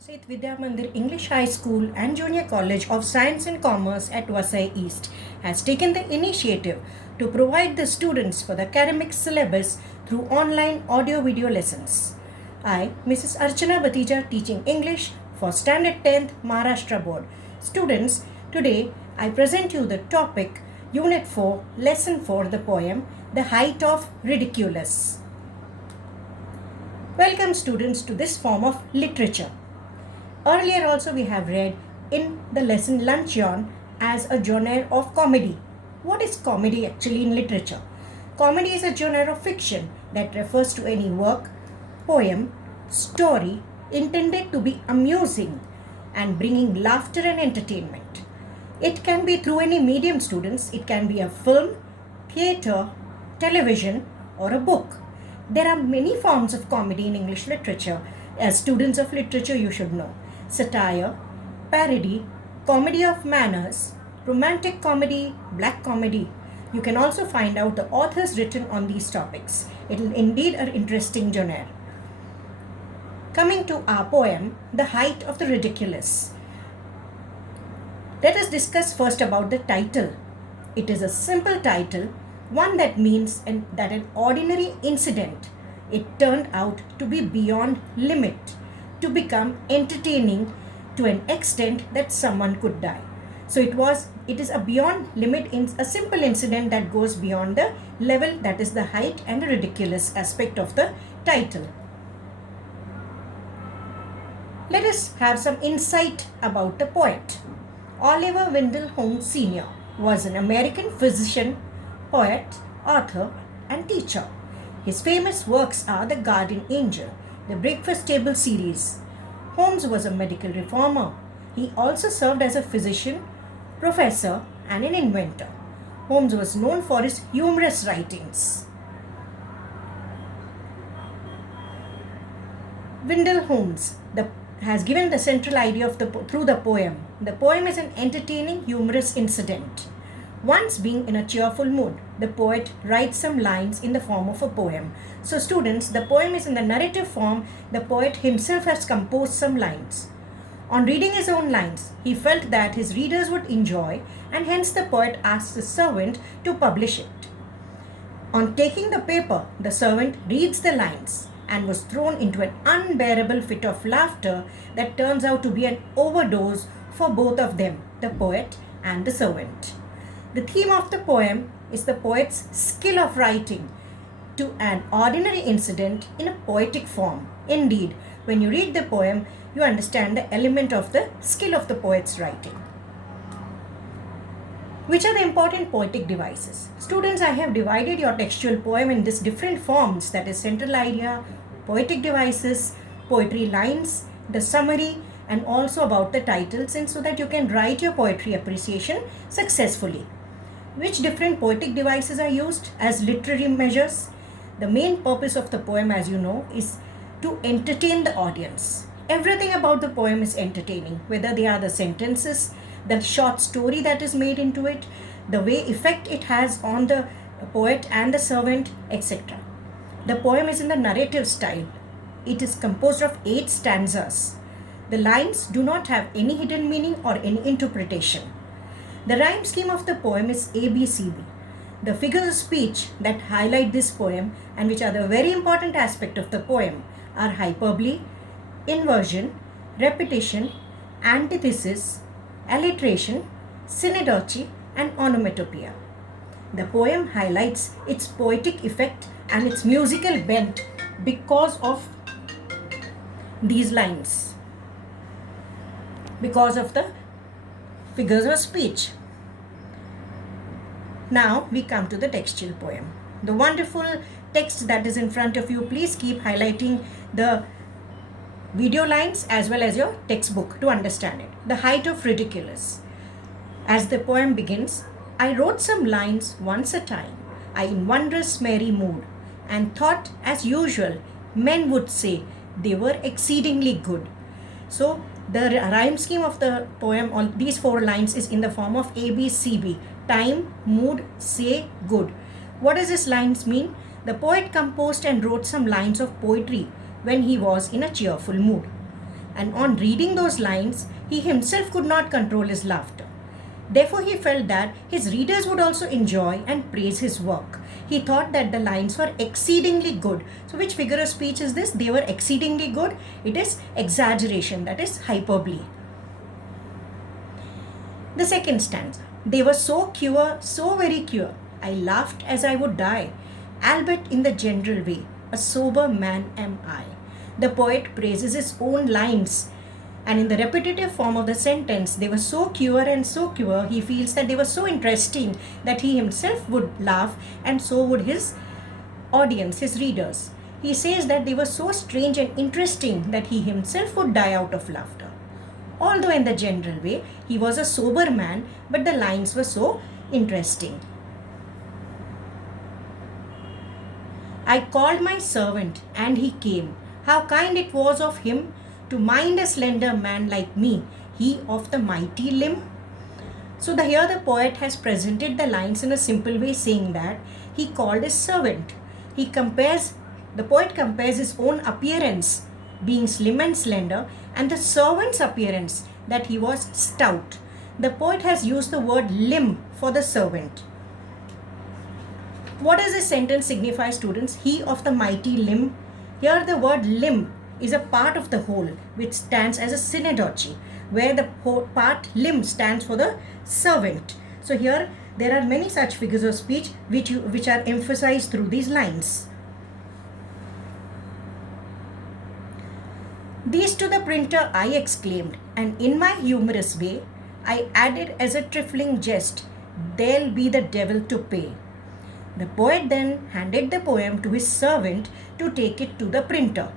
Seth Vidya Mandir English High School and Junior College of Science and Commerce at Vasai East has taken the initiative to provide the students for the academic syllabus through online audio-video lessons. I, Mrs. Archana Batija, teaching English for Standard 10th Maharashtra Board. Students, today I present you the topic Unit 4, Lesson 4, the poem The Height of Ridiculous. Welcome students to this form of literature. Earlier also we have read in the lesson Luncheon as a genre of comedy. What is comedy actually in literature? Comedy is a genre of fiction that refers to any work, poem, story intended to be amusing and bringing laughter and entertainment. It can be through any medium, students. It can be a film, theatre, television or a book. There are many forms of comedy in English literature. As students of literature, you should know. Satire, parody, comedy of manners, romantic comedy, black comedy. You can also find out the authors written on these topics. It is indeed an interesting genre. Coming to our poem, The Height of the Ridiculous. Let us discuss first about the title. It is a simple title, one that means that an ordinary incident, it turned out to be beyond limit, to become entertaining to an extent that someone could die. So it is a beyond limit, in a simple incident that goes beyond the level, that is the height and the ridiculous aspect of the title. Let us have some insight about the poet. Oliver Wendell Holmes Sr. was an American physician, poet, author, and teacher. His famous works are The Guardian Angel, the Breakfast Table series. Holmes was a medical reformer. He also served as a physician, professor, and an inventor. Holmes was known for his humorous writings. Wendell Holmes has given the central idea through the poem. The poem is an entertaining, humorous incident. Once being in a cheerful mood, the poet writes some lines in the form of a poem. So students, the poem is in the narrative form. The poet himself has composed some lines. On reading his own lines, he felt that his readers would enjoy, and hence the poet asked his servant to publish it. On taking the paper, the servant reads the lines and was thrown into an unbearable fit of laughter that turns out to be an overdose for both of them, the poet and the servant. The theme of the poem is the poet's skill of writing to an ordinary incident in a poetic form. Indeed, when you read the poem, you understand the element of the skill of the poet's writing. Which are the important poetic devices? Students, I have divided your textual poem in these different forms, that is central idea, poetic devices, poetry lines, the summary, and also about the titles, and so that you can write your poetry appreciation successfully. Which different poetic devices are used as literary measures? The main purpose of the poem, as you know, is to entertain the audience. Everything about the poem is entertaining, whether they are the sentences, the short story that is made into it, the way effect it has on the poet and the servant, etc. The poem is in the narrative style. It is composed of 8 stanzas. The lines do not have any hidden meaning or any interpretation. The rhyme scheme of the poem is ABCB. The figures of speech that highlight this poem and which are the very important aspect of the poem are hyperbole, inversion, repetition, antithesis, alliteration, synecdoche, and onomatopoeia. The poem highlights its poetic effect and its musical bent because of these lines, because of the figures of speech. Now we come to the textual poem. The wonderful text that is in front of you, please keep highlighting the video lines as well as your textbook to understand it. The height of ridiculous. As the poem begins, I wrote some lines once a time, I in wondrous merry mood, and thought as usual men would say they were exceedingly good. So the rhyme scheme of the poem on these 4 lines is in the form of ABCB. Time, mood, say, good. What does this lines mean? The poet composed and wrote some lines of poetry when he was in a cheerful mood. and on reading those lines, he himself could not control his laughter. Therefore, he felt that his readers would also enjoy and praise his work. He thought that the lines were exceedingly good. So, which figure of speech is this? They were exceedingly good. It is exaggeration, that is hyperbole. The second stanza. They were so queer, so very queer. I laughed as I would die. Albeit in the general way, a sober man am I. The poet praises his own lines, and in the repetitive form of the sentence, they were so queer and so queer, he feels that they were so interesting that he himself would laugh, and so would his audience, his readers. He says that they were so strange and interesting that he himself would die out of laughter. Although in the general way, he was a sober man, but the lines were so interesting. I called my servant, and he came. How kind it was of him to mind a slender man like me, he of the mighty limb. So here the poet has presented the lines in a simple way, saying that he called his servant. The poet compares his own appearance, being slim and slender, and the servant's appearance, that he was stout. The poet has used the word limb for the servant. What does this sentence signify, students? He of the mighty limb. Here the word limb is a part of the whole, which stands as a synecdoche, where the part limb stands for the servant. So here there are many such figures of speech which are emphasized through these lines. These to the printer I exclaimed, and in my humorous way, I added as a trifling jest, there'll be the devil to pay. The poet then handed the poem to his servant to take it to the printer.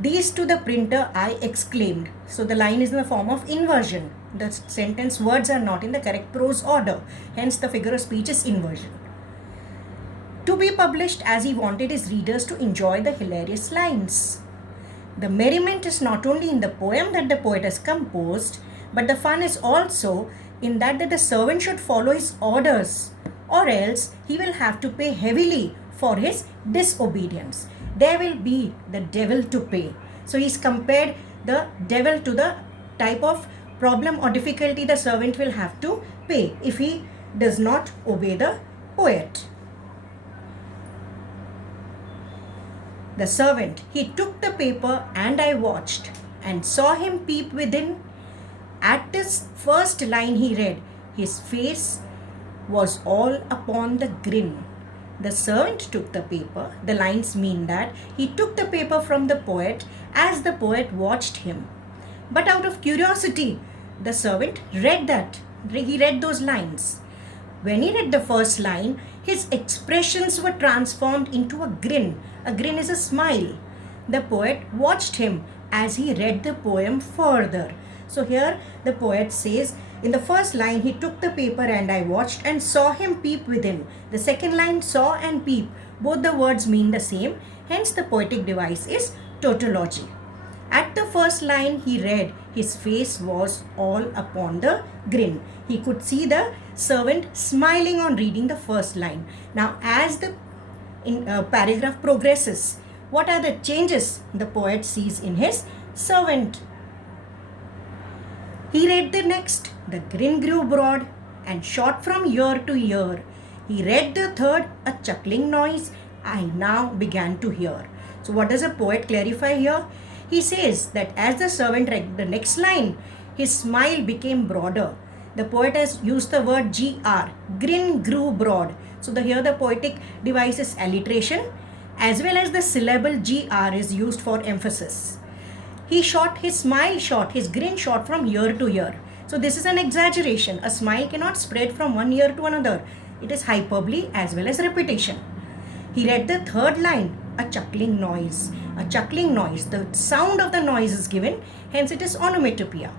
These to the printer I exclaimed. So the line is in the form of inversion. The sentence words are not in the correct prose order. Hence the figure of speech is inversion. To be published as he wanted his readers to enjoy the hilarious lines. The merriment is not only in the poem that the poet has composed, but the fun is also in that the servant should follow his orders, or else he will have to pay heavily for his disobedience. There will be the devil to pay. So he's compared the devil to the type of problem or difficulty the servant will have to pay if he does not obey the poet. The servant, he took the paper and I watched and saw him peep within. At this first line he read, his face was all upon the grin. The servant took the paper. The lines mean that he took the paper from the poet as the poet watched him. But out of curiosity, the servant read that. He read those lines. When he read the first line, his expressions were transformed into a grin. A grin is a smile. The poet watched him as he read the poem further. So here the poet says, in the first line, he took the paper and I watched and saw him peep within. The second line, saw and peep. Both the words mean the same. Hence the poetic device is tautology. At the first line he read, his face was all upon the grin. He could see the servant smiling on reading the first line. Now as the paragraph progresses, what are the changes the poet sees in his servant? He read the next. The grin grew broad and shot from ear to ear. He read the third, a chuckling noise I now began to hear. So what does a poet clarify here? He says that as the servant read the next line, his smile became broader. The poet has used the word gr, grin grew broad. So here the poetic device is alliteration, as well as the syllable gr is used for emphasis. He shot, his smile shot, his grin shot from ear to ear. So this is an exaggeration. A smile cannot spread from one ear to another. It is hyperbole as well as repetition. He read the third line, a chuckling noise. A chuckling noise. The sound of the noise is given, hence it is onomatopoeia.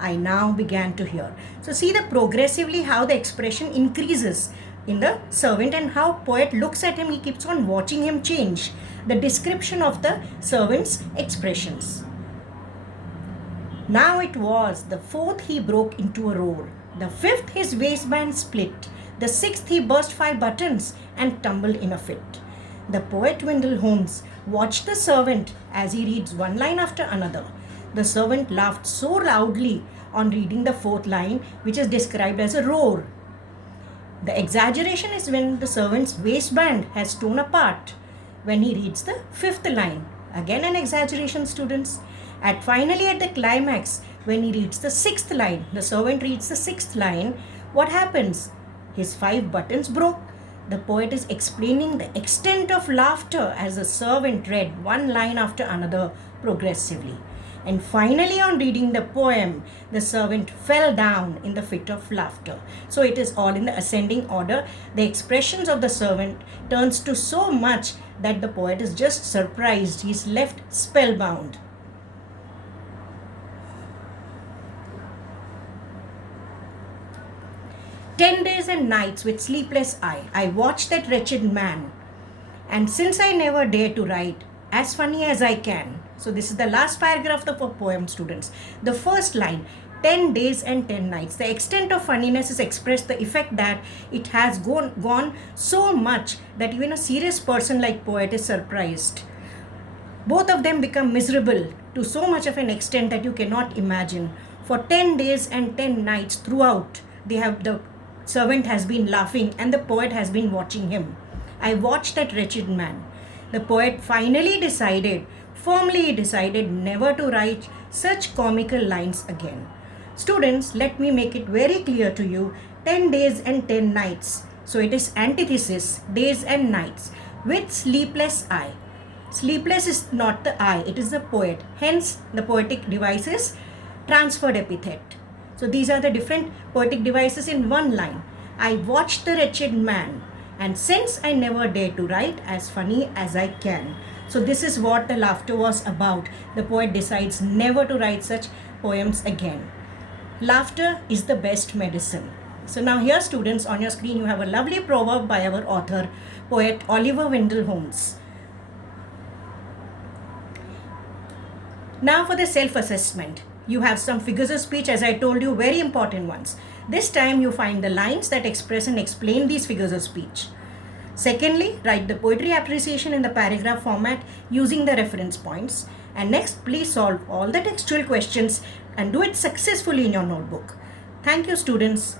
I now began to hear. So see the progressively how the expression increases in the servant and how poet looks at him. He keeps on watching him change. The description of the servant's expressions. Now it was the fourth he broke into a roar. The fifth his waistband split. The sixth he burst 5 buttons and tumbled in a fit. The poet Wendell Holmes watched the servant as he reads one line after another. The servant laughed so loudly on reading the fourth line, which is described as a roar. The exaggeration is when the servant's waistband has torn apart when he reads the fifth line. Again an exaggeration, students. Finally at the climax, when he reads the sixth line, the servant reads the sixth line, what happens? His 5 buttons broke. The poet is explaining the extent of laughter as the servant read one line after another progressively. And finally, on reading the poem, the servant fell down in the fit of laughter. So it is all in the ascending order. The expressions of the servant turns to so much that the poet is just surprised. He is left spellbound. "10 days and nights with sleepless eye, I watched that wretched man. And since I never dare to write, as funny as I can." So this is the last paragraph of the poem, students. The first line, 10 days and 10 nights. The extent of funniness is expressed, the effect that it has gone so much that even a serious person like poet is surprised. Both of them become miserable to so much of an extent that you cannot imagine. For 10 days and 10 nights throughout, the servant has been laughing and the poet has been watching him. I watched that wretched man. The poet firmly decided never to write such comical lines again. Students, let me make it very clear to you, 10 days and 10 nights. So it is antithesis, days and nights, with sleepless eye. Sleepless is not the I, it is the poet. Hence, the poetic device is transferred epithet. So these are the different poetic devices in one line. I watched the wretched man, and since I never dare to write, as funny as I can. So this is what the laughter was about. The poet decides never to write such poems again. Laughter is the best medicine. So now here, students, on your screen you have a lovely proverb by our author, poet Oliver Wendell Holmes. Now for the self-assessment. You have some figures of speech, as I told you, very important ones. This time you find the lines that express and explain these figures of speech. Secondly, write the poetry appreciation in the paragraph format using the reference points. And next, please solve all the textual questions and do it successfully in your notebook. Thank you, students.